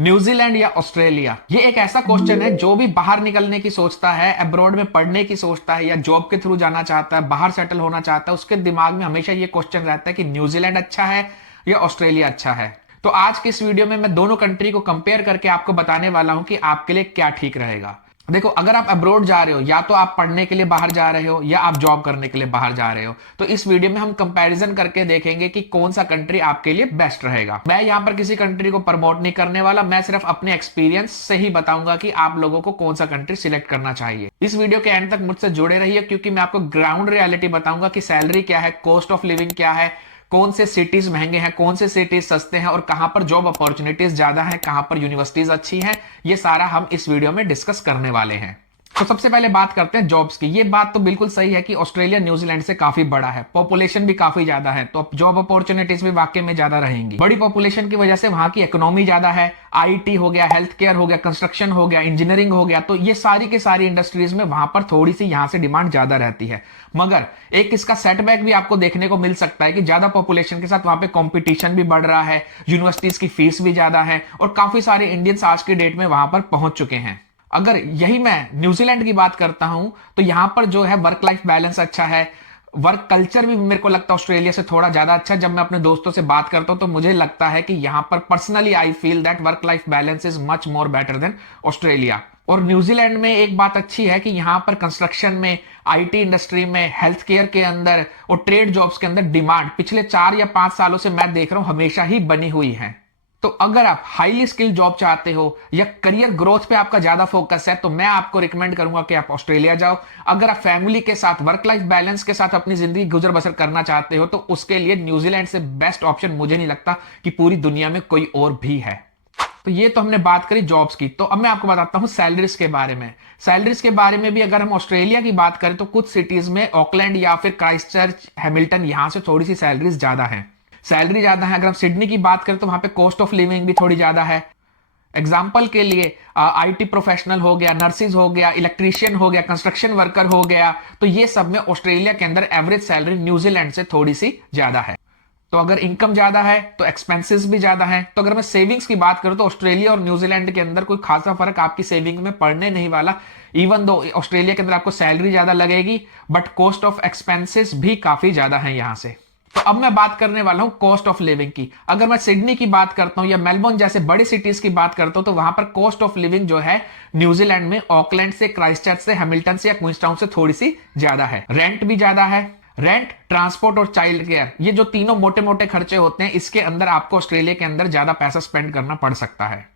New Zealand या Australia, ये एक ऐसा क्वेश्चन है जो भी बाहर निकलने की सोचता है, अब्रॉड में पढ़ने की सोचता है या जॉब के थ्रू जाना चाहता है, बाहर सेटल होना चाहता है, उसके दिमाग में हमेशा ये क्वेश्चन रहता है कि न्यूजीलैंड अच्छा है या ऑस्ट्रेलिया अच्छा है। तो आज की इस वीडियो में मैं दोनों कंट्री को कंपेयर करके आपको बताने वाला हूं कि आपके लिए क्या ठीक रहेगा। देखो, अगर आप अब्रॉड जा रहे हो, या तो आप पढ़ने के लिए बाहर जा रहे हो या आप जॉब करने के लिए बाहर जा रहे हो, तो इस वीडियो में हम कंपैरिजन करके देखेंगे कि कौन सा कंट्री आपके लिए बेस्ट रहेगा। मैं यहां पर किसी कंट्री को प्रमोट नहीं करने वाला, मैं सिर्फ अपने एक्सपीरियंस से ही बताऊंगा कि आप लोगों को कौन सा कंट्री सिलेक्ट करना चाहिए। इस वीडियो के एंड तक मुझसे जुड़े रहिए, क्योंकि मैं आपको ग्राउंड रियलिटी बताऊंगा कि सैलरी क्या है, कॉस्ट ऑफ लिविंग क्या है, कौन से सिटीज महंगे हैं, कौन से सिटीज सस्ते हैं और कहां पर जॉब अपॉर्चुनिटीज ज्यादा हैं, कहां पर यूनिवर्सिटीज अच्छी हैं। ये सारा हम इस वीडियो में डिस्कस करने वाले हैं। तो सबसे पहले बात करते हैं जॉब्स की। ये बात तो बिल्कुल सही है कि ऑस्ट्रेलिया न्यूजीलैंड से काफी बड़ा है, पॉपुलेशन भी काफी ज्यादा है, तो जॉब अपॉर्चुनिटीज भी वाकई में ज्यादा रहेंगी। बड़ी पॉपुलेशन की वजह से वहां की इकोनॉमी ज्यादा है, आईटी हो गया, हेल्थ केयर हो गया, कंस्ट्रक्शन हो गया, इंजीनियरिंग हो गया, तो ये सारी की सारी इंडस्ट्रीज में वहां पर थोड़ी सी यहां से डिमांड ज्यादा रहती है। मगर एक इसका सेटबैक भी आपको देखने को मिल सकता है कि ज्यादा पॉपुलेशन के साथ वहां पे कंपटीशन भी बढ़ रहा है, यूनिवर्सिटीज की फीस भी ज्यादा है और काफी सारे इंडियंस आज की डेट में वहां पर पहुंच चुके हैं। अगर यही मैं न्यूजीलैंड की बात करता हूं, तो यहां पर जो है वर्क लाइफ बैलेंस अच्छा है, वर्क कल्चर भी मेरे को लगता है ऑस्ट्रेलिया से थोड़ा ज्यादा अच्छा है। जब मैं अपने दोस्तों से बात करता हूं तो मुझे लगता है कि यहां पर personally I feel that work life balance is much more better than Australia. और न्यूजीलैंड में एक बात अच्छी है कि यहां पर कंस्ट्रक्शन में, आईटी इंडस्ट्री में, हेल्थ केयर के अंदर और ट्रेड जॉब्स के अंदर डिमांड पिछले 4 या 5 सालों से मैं देख रहा हूं हमेशा ही बनी हुई है। तो अगर आप हाईली स्किल जॉब चाहते हो या करियर ग्रोथ पे आपका ज्यादा फोकस है, तो मैं आपको रिकमेंड करूंगा कि आप ऑस्ट्रेलिया जाओ। अगर आप फैमिली के साथ, वर्क लाइफ बैलेंस के साथ अपनी जिंदगी गुजर बसर करना चाहते हो, तो उसके लिए न्यूजीलैंड से बेस्ट ऑप्शन मुझे नहीं लगता कि पूरी दुनिया में कोई और भी है। तो ये तो हमने बात करी जॉब्स की। तो अब मैं आपको बताता हूं सैलरीज के बारे में। सैलरीज के बारे में भी अगर हम ऑस्ट्रेलिया की बात करें तो कुछ सिटीज में, ऑकलैंड या फिर क्राइस्टचर्च, हैमिल्टन, यहां से थोड़ी सी सैलरीज ज्यादा है। सैलरी ज्यादा है। अगर हम सिडनी की बात करें तो वहां पे कॉस्ट ऑफ लिविंग भी थोड़ी ज्यादा है। एग्जाम्पल के लिए आईटी प्रोफेशनल हो गया, नर्सिस हो गया, इलेक्ट्रीशियन हो गया, कंस्ट्रक्शन वर्कर हो गया, तो ये सब में ऑस्ट्रेलिया के अंदर एवरेज सैलरी न्यूजीलैंड से थोड़ी सी ज्यादा है। तो अगर इनकम ज्यादा है तो एक्सपेंसेस भी ज्यादा है। तो अगर मैं सेविंग्स की बात करूं तो ऑस्ट्रेलिया और न्यूजीलैंड के अंदर कोई खासा फर्क आपकी सेविंग में पड़ने नहीं वाला। इवन दो ऑस्ट्रेलिया के अंदर आपको सैलरी ज्यादा लगेगी, बट कॉस्ट ऑफ एक्सपेंसेस भी काफी ज्यादा है यहां से। तो अब मैं बात करने वाला हूं कॉस्ट ऑफ लिविंग की। अगर मैं सिडनी की बात करता हूं या मेलबोर्न जैसे बड़ी सिटीज की बात करता हूं, तो वहां पर कॉस्ट ऑफ लिविंग जो है न्यूजीलैंड में ऑकलैंड से, क्राइस्टचर्च से, हैमिल्टन से या क्वींसटाउन से थोड़ी सी ज्यादा है। रेंट भी ज्यादा है। रेंट, ट्रांसपोर्ट और चाइल्ड केयर, ये जो तीनों मोटे मोटे खर्चे होते हैं, इसके अंदर आपको ऑस्ट्रेलिया के अंदर ज्यादा पैसा स्पेंड करना पड़ सकता है।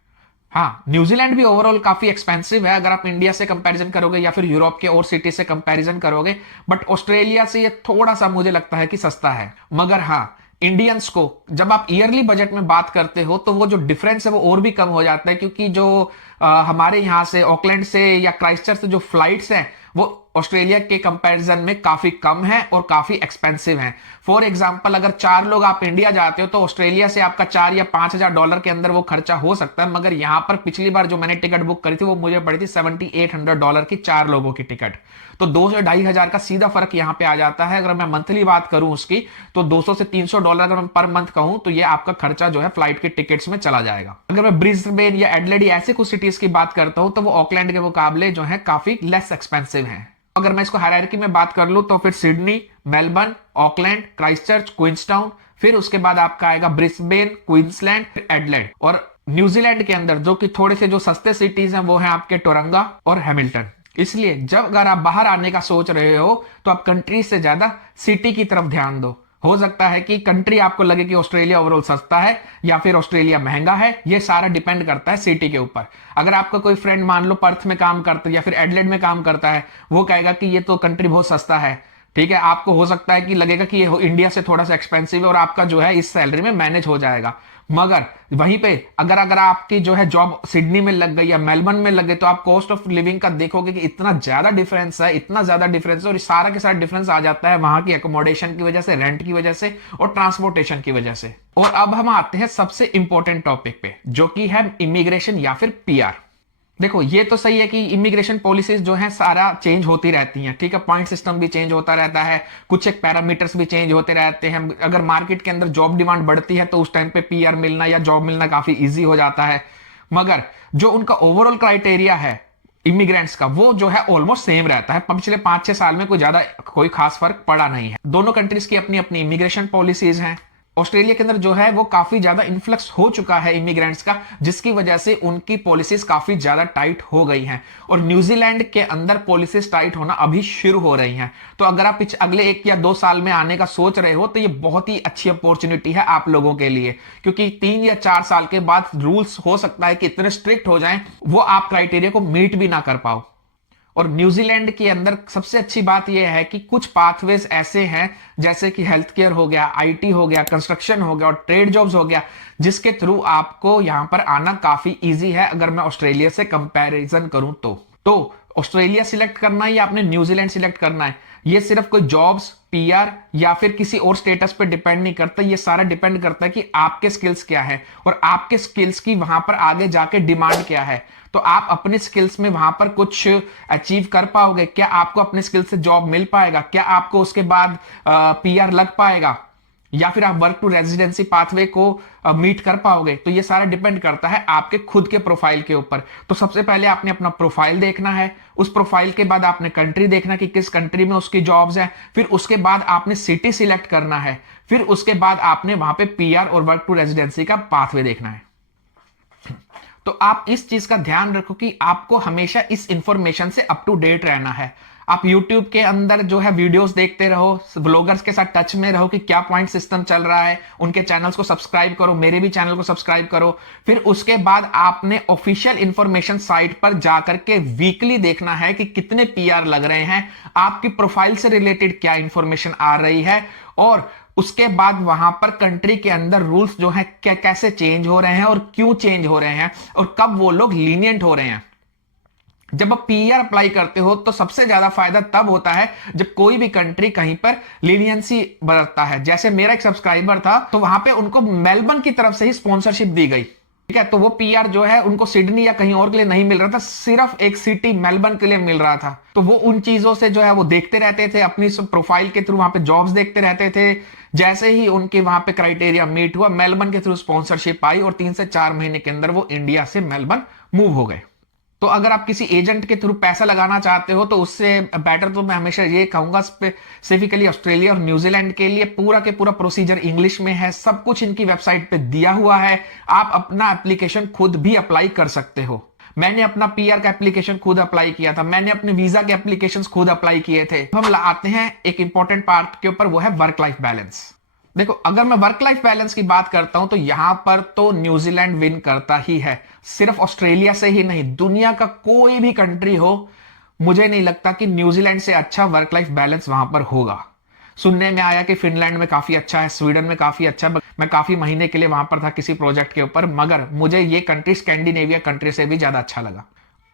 हाँ, न्यूजीलैंड भी ओवरऑल काफी एक्सपेंसिव है अगर आप इंडिया से कंपैरिजन करोगे या फिर यूरोप के और सिटी से कंपैरिजन करोगे, बट ऑस्ट्रेलिया से ये थोड़ा सा मुझे लगता है कि सस्ता है। मगर हाँ, इंडियंस को जब आप ईयरली बजट में बात करते हो तो वो जो डिफरेंस है वो और भी कम हो जाता है, क्योंकि जो हमारे यहां से, ऑकलैंड से या क्राइस्टचर्च से जो फ्लाइट्स हैं वो ऑस्ट्रेलिया के कंपैरिजन में काफी कम है और काफी एक्सपेंसिव है। फॉर एग्जांपल, अगर 4 लोग आप इंडिया जाते हो तो ऑस्ट्रेलिया से आपका 4 या 5 हजार डॉलर के अंदर वो खर्चा हो सकता है। मगर यहां पर पिछली बार जो मैंने टिकट बुक करी थी वो मुझे पड़ी थी $7,800 की, 4 लोगों की टिकट। तो 2 से $2,500 का सीधा फर्क यहां पे आ जाता है। अगर मैं मंथली बात करूं उसकी, तो $200 से $300 अगर मैं पर मंथ कहूं तो ये आपका खर्चा जो है फ्लाइट के टिकट्स में चला जाएगा। अगर मैं ब्रिस्बेन या एडलेड ऐसे कुछ सिटीज की बात करता हूं तो वो ऑकलैंड के मुकाबले जो है काफी लेस एक्सपेंसिव है। अगर मैं इसको हायरार्की में बात कर लूं तो फिर Sydney, Melbourne, Auckland, Christchurch, Queenstown, फिर उसके बाद आपका आएगा ब्रिस्बेन, क्वींसलैंड, एडलेड। और न्यूजीलैंड के अंदर जो कि थोड़े से जो सस्ते सिटीज हैं वो हैं आपके टोरंगा और हैमिल्टन। इसलिए जब अगर आप बाहर आने का सोच रहे हो तो आप कंट्री से ज्यादा सिटी की तरफ ध्यान दो। हो सकता है कि कंट्री आपको लगे कि ऑस्ट्रेलिया ओवरऑल सस्ता है या फिर ऑस्ट्रेलिया महंगा है, ये सारा डिपेंड करता है सिटी के ऊपर। अगर आपका कोई फ्रेंड मान लो पर्थ में काम करता है या फिर एडलेड में काम करता है, वो कहेगा कि ये तो कंट्री बहुत सस्ता है, ठीक है, आपको हो सकता है कि लगेगा कि ये इंडिया से थोड़ा सा एक्सपेंसिव है और आपका जो है इस सैलरी में मैनेज हो जाएगा। मगर वहीं पे अगर अगर आपकी जो है जॉब सिडनी में लग गई या मेलबर्न में लग गई, तो आप कॉस्ट ऑफ लिविंग का देखोगे कि इतना ज्यादा डिफरेंस है, इतना ज्यादा डिफरेंस है, और सारा के सारा डिफरेंस आ जाता है वहां की एकोमोडेशन की वजह से, रेंट की वजह से और ट्रांसपोर्टेशन की वजह से। और अब हम आते हैं सबसे इंपॉर्टेंट टॉपिक पे, जो कि है इमिग्रेशन या फिर पीआर। देखो, ये तो सही है कि इमिग्रेशन पॉलिसीज जो है सारा चेंज होती रहती हैं, ठीक है, पॉइंट सिस्टम भी चेंज होता रहता है, कुछ एक पैरामीटर्स भी चेंज होते रहते हैं। अगर मार्केट के अंदर जॉब डिमांड बढ़ती है तो उस टाइम पे पीआर मिलना या जॉब मिलना काफी इजी हो जाता है। मगर जो उनका ओवरऑल क्राइटेरिया है इमिग्रेंट्स का, वो जो है ऑलमोस्ट सेम रहता है। पिछले 5-6 साल में कोई खास फर्क पड़ा नहीं है। दोनों कंट्रीज की अपनी अपनी इमिग्रेशन पॉलिसीज हैं। ऑस्ट्रेलिया के अंदर जो है वो काफी ज्यादा इन्फ्लक्स हो चुका है इमिग्रेंट्स का, जिसकी वजह से उनकी पॉलिसीज काफी ज्यादा टाइट हो गई हैं। और न्यूजीलैंड के अंदर पॉलिसीज टाइट होना अभी शुरू हो रही हैं। तो अगर आप अगले 1 या 2 साल में आने का सोच रहे हो तो ये बहुत ही अच्छी अपॉर्चुनिटी है आप लोगों के लिए, क्योंकि 3 या 4 साल के बाद रूल्स हो सकता है कि इतने स्ट्रिक्ट हो जाएं वो आप क्राइटेरिया को मीट भी ना कर पाओ। और न्यूजीलैंड के अंदर सबसे अच्छी बात यह है कि कुछ पाथवेज ऐसे हैं, जैसे कि हेल्थ केयर हो गया, आईटी हो गया, कंस्ट्रक्शन हो गया और ट्रेड जॉब्स हो गया, जिसके थ्रू आपको यहां पर आना काफी इजी है अगर मैं ऑस्ट्रेलिया से कंपैरिजन करूं तो ऑस्ट्रेलिया सिलेक्ट करना है या आपने न्यूजीलैंड सिलेक्ट करना है, ये सिर्फ कोई जॉब्स, पीआर या फिर किसी और स्टेटस पे डिपेंड नहीं करता। ये सारा डिपेंड करता है कि आपके स्किल्स क्या है और आपके स्किल्स की वहां पर आगे जाके डिमांड क्या है। तो आप अपने स्किल्स में वहां पर कुछ अचीव कर पाओगे क्या? आपको अपने स्किल्स से जॉब मिल पाएगा क्या? आपको उसके बाद पीआर लग पाएगा या फिर आप वर्क टू रेजिडेंसी पाथवे को मीट कर पाओगे? तो ये सारा डिपेंड करता है आपके खुद के प्रोफाइल के ऊपर। तो सबसे पहले आपने अपना प्रोफाइल देखना है, उस प्रोफाइल के बाद आपने कंट्री देखना कि किस कंट्री में उसकी जॉब्स हैं, फिर उसके बाद आपने सिटी सिलेक्ट करना है, फिर उसके बाद आपने वहां पे पीआर और वर्क टू रेजिडेंसी का पाथवे देखना है। तो आप इस चीज का ध्यान रखो कि आपको हमेशा इस इंफॉर्मेशन से अप टू डेट रहना है। आप YouTube के अंदर जो है वीडियोस देखते रहो, ब्लॉगर्स के साथ टच में रहो कि क्या पॉइंट सिस्टम चल रहा है, उनके चैनल्स को सब्सक्राइब करो, मेरे भी चैनल को सब्सक्राइब करो। फिर उसके बाद आपने ऑफिशियल इंफॉर्मेशन साइट पर जाकर के वीकली देखना है कि कितने पीआर लग रहे हैं, आपकी प्रोफाइल से रिलेटेड क्या इंफॉर्मेशन आ रही है, और उसके बाद वहां पर कंट्री के अंदर रूल्स जो है कैसे चेंज हो रहे हैं और क्यों चेंज हो रहे हैं और कब वो लोग लीनियंट हो रहे हैं। जब आप पीआर अप्लाई करते हो तो सबसे ज्यादा फायदा तब होता है जब कोई भी कंट्री कहीं पर लीनियंसी बरतता है। जैसे मेरा एक सब्सक्राइबर था, तो वहां पे उनको मेलबर्न की तरफ से ही स्पॉन्सरशिप दी गई, ठीक है। तो वो पीआर जो है उनको सिडनी या कहीं और के लिए नहीं मिल रहा था, सिर्फ एक सिटी मेलबर्न के लिए मिल रहा था। तो वो उन चीजों से जो है वो देखते रहते थे, अपनी प्रोफाइल के थ्रू वहां पे जॉब्स देखते रहते थे। जैसे ही उनके वहां पे क्राइटेरिया मीट हुआ, मेलबर्न के थ्रू स्पॉन्सरशिप आई और 3 से 4 महीने के अंदर वो इंडिया से मेलबर्न मूव हो गए। तो अगर आप किसी एजेंट के थ्रू पैसा लगाना चाहते हो तो उससे बेटर तो मैं हमेशा ये कहूंगा, स्पेसिफिकली ऑस्ट्रेलिया और न्यूजीलैंड के लिए पूरा के पूरा प्रोसीजर इंग्लिश में है, सब कुछ इनकी वेबसाइट पे दिया हुआ है। आप अपना एप्लीकेशन खुद भी अप्लाई कर सकते हो। मैंने अपना पीआर का एप्लीकेशन खुद अप्लाई किया था, मैंने अपने वीजा के एप्लीकेशंस खुद अप्लाई किए थे। हम आते हैं एक इंपॉर्टेंट पार्ट के ऊपर, वो है वर्क लाइफ बैलेंस। देखो, अगर मैं वर्क लाइफ बैलेंस की बात करता हूं तो यहां पर तो न्यूजीलैंड विन करता ही है। सिर्फ ऑस्ट्रेलिया से ही नहीं, दुनिया का कोई भी कंट्री हो, मुझे नहीं लगता कि न्यूजीलैंड से अच्छा वर्क लाइफ बैलेंस वहां पर होगा। सुनने में आया कि फिनलैंड में काफी अच्छा है, स्वीडन में काफी अच्छा है। मैं काफी महीने के लिए वहां पर था किसी प्रोजेक्ट के ऊपर, मगर मुझे ये कंट्री स्कैंडिनेविया कंट्री से भी ज्यादा अच्छा लगा।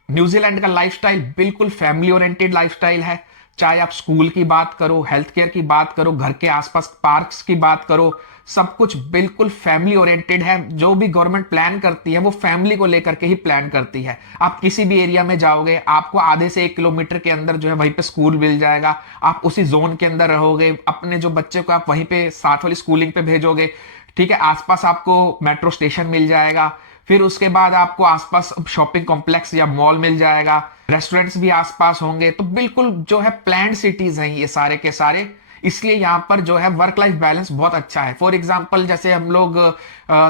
न्यूजीलैंड का लाइफस्टाइल बिल्कुल फैमिली ओरिएंटेड लाइफस्टाइल है। चाहे आप स्कूल की बात करो, हेल्थ केयर की बात करो, घर के आसपास पार्क्स की बात करो, सब कुछ बिल्कुल फैमिली ओरिएंटेड है। जो भी गवर्नमेंट प्लान करती है वो फैमिली को लेकर के ही प्लान करती है। आप किसी भी एरिया में जाओगे, आपको आधे से 1 किलोमीटर के अंदर जो है वहीं पे स्कूल मिल जाएगा। आप उसी जोन के अंदर रहोगे, अपने जो बच्चे को आप वहीं पे साथ वाली स्कूलिंग पे भेजोगे, ठीक है। आसपास आपको मेट्रो स्टेशन मिल जाएगा, फिर उसके बाद आपको आसपास शॉपिंग कॉम्प्लेक्स या मॉल मिल जाएगा, रेस्टोरेंट्स भी आसपास होंगे। तो बिल्कुल जो है प्लान्ड सिटीज हैं ये सारे के सारे, इसलिए यहां पर जो है वर्क लाइफ बैलेंस बहुत अच्छा है। फॉर एग्जांपल, जैसे हम लोग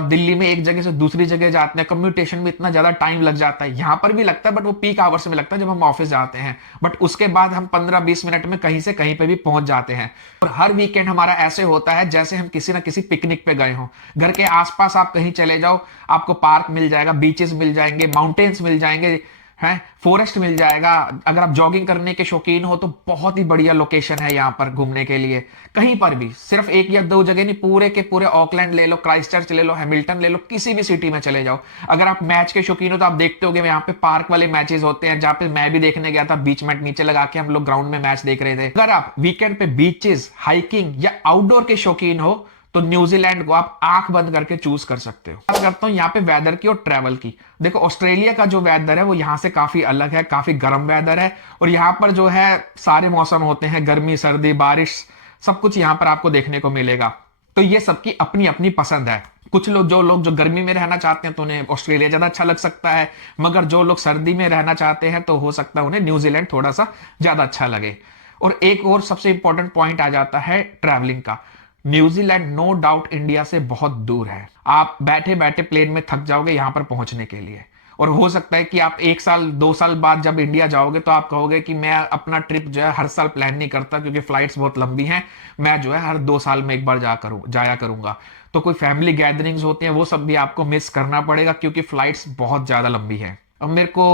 दिल्ली में एक जगह से दूसरी जगह जाते हैं, कम्यूटेशन में इतना ज्यादा टाइम लग जाता है, यहां पर भी लगता है, बट वो पीक आवर्स में लगता है जब हम ऑफिस जाते हैं। बट उसके बाद हम 15-20 मिनट में कहीं से कहीं पे भी पहुंच जाते हैं। और हर वीकेंड हमारा ऐसे होता है जैसे हम किसी ना किसी पिकनिक पे गए हों। घर के आसपास आप कहीं चले जाओ, आपको पार्क मिल जाएगा, बीचेस मिल जाएंगे, माउंटेन्स मिल जाएंगे, है फॉरेस्ट मिल जाएगा। अगर आप जॉगिंग करने के शौकीन हो तो बहुत ही बढ़िया लोकेशन है यहाँ पर घूमने के लिए। कहीं पर भी, सिर्फ 1 या 2 जगह नहीं, पूरे के पूरे ऑकलैंड ले लो, क्राइस्टचर्च ले लो, हैमिल्टन ले लो, किसी भी सिटी में चले जाओ। अगर आप मैच के शौकीन हो तो आप देखते होगे यहाँ पे पार्क वाले मैचेस होते हैं, जहाँ पे मैं भी देखने गया था, बीच मैट नीचे लगा के हम लोग ग्राउंड में मैच देख रहे थे। अगर आप वीकेंड पे बीचेस, हाइकिंग या आउटडोर के शौकीन हो तो न्यूजीलैंड को आप आंख बंद करके चूज कर सकते हो। बात करता हूं यहाँ पे वेदर की और ट्रैवल की। देखो, ऑस्ट्रेलिया का जो वेदर है वो यहाँ से काफी अलग है, काफी गर्म वेदर है। और यहाँ पर जो है सारे मौसम होते हैं, गर्मी, सर्दी, बारिश, सब कुछ यहाँ पर आपको देखने को मिलेगा। तो ये सबकी अपनी अपनी पसंद है। कुछ लोग जो गर्मी में रहना चाहते हैं तो उन्हें ऑस्ट्रेलिया ज्यादा अच्छा लग सकता है, मगर जो लोग सर्दी में रहना चाहते हैं तो हो सकता है उन्हें न्यूजीलैंड थोड़ा सा ज्यादा अच्छा लगे। और एक और सबसे इंपॉर्टेंट पॉइंट आ जाता है ट्रैवलिंग का। न्यूजीलैंड नो डाउट इंडिया से बहुत दूर है। आप बैठे बैठे प्लेन में थक जाओगे यहां पर पहुंचने के लिए, और हो सकता है कि आप 1 साल 2 साल बाद जब इंडिया जाओगे तो आप कहोगे कि मैं अपना ट्रिप जो है हर साल प्लान नहीं करता क्योंकि फ्लाइट्स बहुत लंबी हैं, मैं जो है हर 2 साल में एक बार जाया करूंगा। तो कोई फैमिली गैदरिंग्स होती हैं वो सब भी आपको मिस करना पड़ेगा क्योंकि फ्लाइट्स बहुत ज्यादा लंबी है। अब मेरे को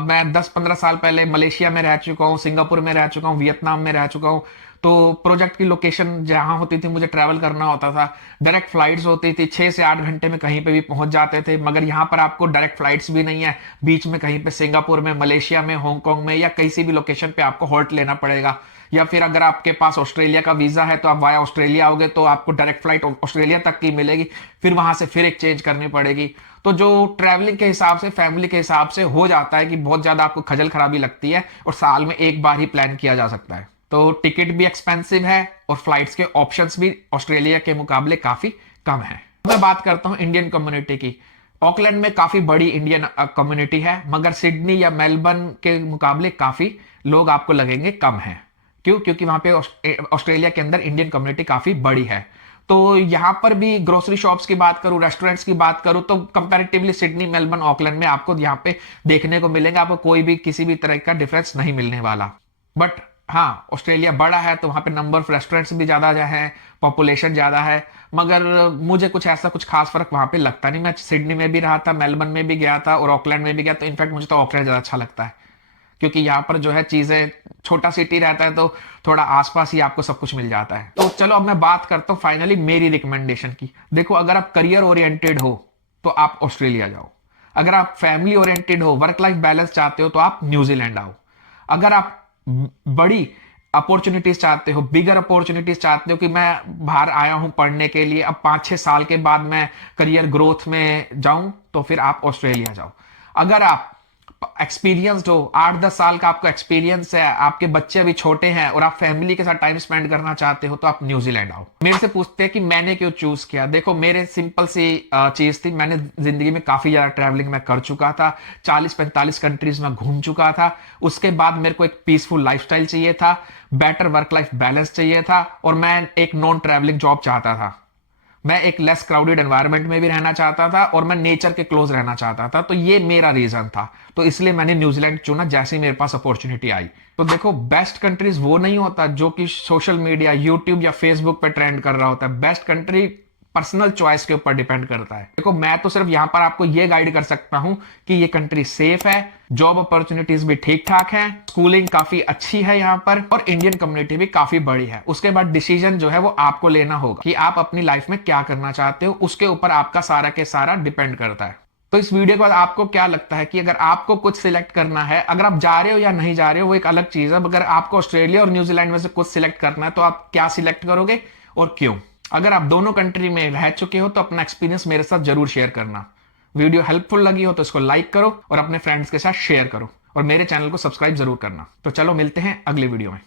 मैं 10-15 साल पहले मलेशिया में रह चुका हूँ, सिंगापुर में रह चुका हूँ, वियतनाम में रह चुका हूँ। तो प्रोजेक्ट की लोकेशन जहां होती थी मुझे ट्रैवल करना होता था, डायरेक्ट फ्लाइट्स होती थी, 6 से 8 घंटे में कहीं पे भी पहुंच जाते थे। मगर यहाँ पर आपको डायरेक्ट फ्लाइट्स भी नहीं है, बीच में कहीं पे सिंगापुर में, मलेशिया में, हांगकांग में या किसी भी लोकेशन पे आपको होल्ट लेना पड़ेगा। या फिर अगर आपके पास ऑस्ट्रेलिया का वीजा है तो आप वाया ऑस्ट्रेलिया आओगे तो आपको डायरेक्ट फ्लाइट ऑस्ट्रेलिया तक की मिलेगी, फिर वहां से फिर एक चेंज करनी पड़ेगी। तो जो ट्रैवलिंग के हिसाब से, फैमिली के हिसाब से हो जाता है कि बहुत ज्यादा आपको खजल खराबी लगती है और साल में एक बार ही प्लान किया जा सकता है। तो टिकट भी एक्सपेंसिव है और फ्लाइट्स के ऑप्शंस भी ऑस्ट्रेलिया के मुकाबले काफी कम है। मैं बात करता हूं इंडियन कम्युनिटी की। ऑकलैंड में काफी बड़ी इंडियन कम्युनिटी है, मगर सिडनी या मेलबर्न के मुकाबले काफी लोग आपको लगेंगे कम है। क्यों? क्योंकि वहां पे ऑस्ट्रेलिया के अंदर इंडियन कम्युनिटी काफी बड़ी है। तो यहां पर भी ग्रोसरी शॉप्स की बात करूं, रेस्टोरेंट्स की बात करूं, तो कंपैरेटिवली सिडनी, मेलबर्न, ऑकलैंड में आपको यहां पे देखने को मिलेंगे, आपको कोई भी किसी भी तरह का डिफरेंस नहीं मिलने वाला। बट हाँ, ऑस्ट्रेलिया बड़ा है तो वहां पे नंबर ऑफ रेस्टोरेंट्स भी ज्यादा है, पॉपुलेशन ज्यादा है, मगर मुझे कुछ खास फर्क वहां पे लगता नहीं। मैं सिडनी में भी रहा था, मेलबर्न में भी गया था और ऑकलैंड में भी गया, तो इनफैक्ट मुझे तो ऑकलैंड ज्यादा अच्छा लगता है क्योंकि यहाँ पर जो है चीजें, छोटा सिटी रहता है तो थोड़ा आसपास ही आपको सब कुछ मिल जाता है। तो चलो अब मैं बात करता हूँ फाइनली मेरी रिकमेंडेशन की। देखो, अगर आप करियर ओरिएंटेड हो तो आप ऑस्ट्रेलिया जाओ। अगर आप फैमिली ओरिएंटेड हो, वर्क लाइफ बैलेंस चाहते हो तो आप न्यूजीलैंड आओ। अगर आप बड़ी अपॉर्चुनिटीज चाहते हो, बिगर अपॉर्चुनिटीज चाहते हो कि मैं बाहर आया हूं पढ़ने के लिए, अब 5-6 साल के बाद मैं करियर ग्रोथ में जाऊं, तो फिर आप ऑस्ट्रेलिया जाओ। अगर आप एक्सपीरियंस्ड हो, 8-10 साल का आपका एक्सपीरियंस है, आपके बच्चे अभी छोटे हैं और आप फैमिली के साथ टाइम स्पेंड करना चाहते हो, तो आप न्यूजीलैंड आओ। मेरे से पूछते हैं कि मैंने क्यों चूज किया। देखो, मेरे सिंपल सी चीज थी, मैंने जिंदगी में काफी ज्यादा ट्रैवलिंग मैं कर चुका था, 40-45 कंट्रीज में घूम चुका था। उसके बाद मेरे को एक पीसफुल लाइफस्टाइल चाहिए था, बेटर वर्क लाइफ बैलेंस चाहिए था, और मैं एक नॉन ट्रैवलिंग जॉब चाहता था। मैं एक लेस क्राउडेड एनवायरनमेंट में भी रहना चाहता था और मैं नेचर के क्लोज रहना चाहता था। तो ये मेरा रीजन था, तो इसलिए मैंने न्यूजीलैंड चुना जैसे ही मेरे पास अपॉर्चुनिटी आई। तो देखो, बेस्ट कंट्रीज वो नहीं होता जो कि सोशल मीडिया, यूट्यूब या फेसबुक पे ट्रेंड कर रहा होता है। बेस्ट कंट्री पर्सनल चॉइस के ऊपर डिपेंड करता है। देखो, मैं तो सिर्फ यहां पर आपको ये गाइड कर सकता हूं कि ये कंट्री सेफ है, जॉब अपॉर्चुनिटीज भी ठीक ठाक है, स्कूलिंग काफी अच्छी है यहां पर, और इंडियन कम्युनिटी भी काफी बड़ी है। उसके बाद डिसीजन जो है वो आपको लेना होगा कि आप अपनी लाइफ में क्या करना चाहते हो, उसके ऊपर आपका सारा के सारा डिपेंड करता है। तो इस वीडियो के बाद आपको क्या लगता है कि अगर आपको कुछ सिलेक्ट करना है, अगर आप जा रहे हो या नहीं जा रहे हो वो एक अलग चीज है, अगर आपको ऑस्ट्रेलिया और न्यूजीलैंड में से कुछ सिलेक्ट करना है तो आप क्या सिलेक्ट करोगे और क्यों? अगर आप दोनों कंट्री में रह चुके हो तो अपना एक्सपीरियंस मेरे साथ जरूर शेयर करना। वीडियो हेल्पफुल लगी हो तो इसको लाइक करो और अपने फ्रेंड्स के साथ शेयर करो, और मेरे चैनल को सब्सक्राइब जरूर करना। तो चलो मिलते हैं अगले वीडियो में।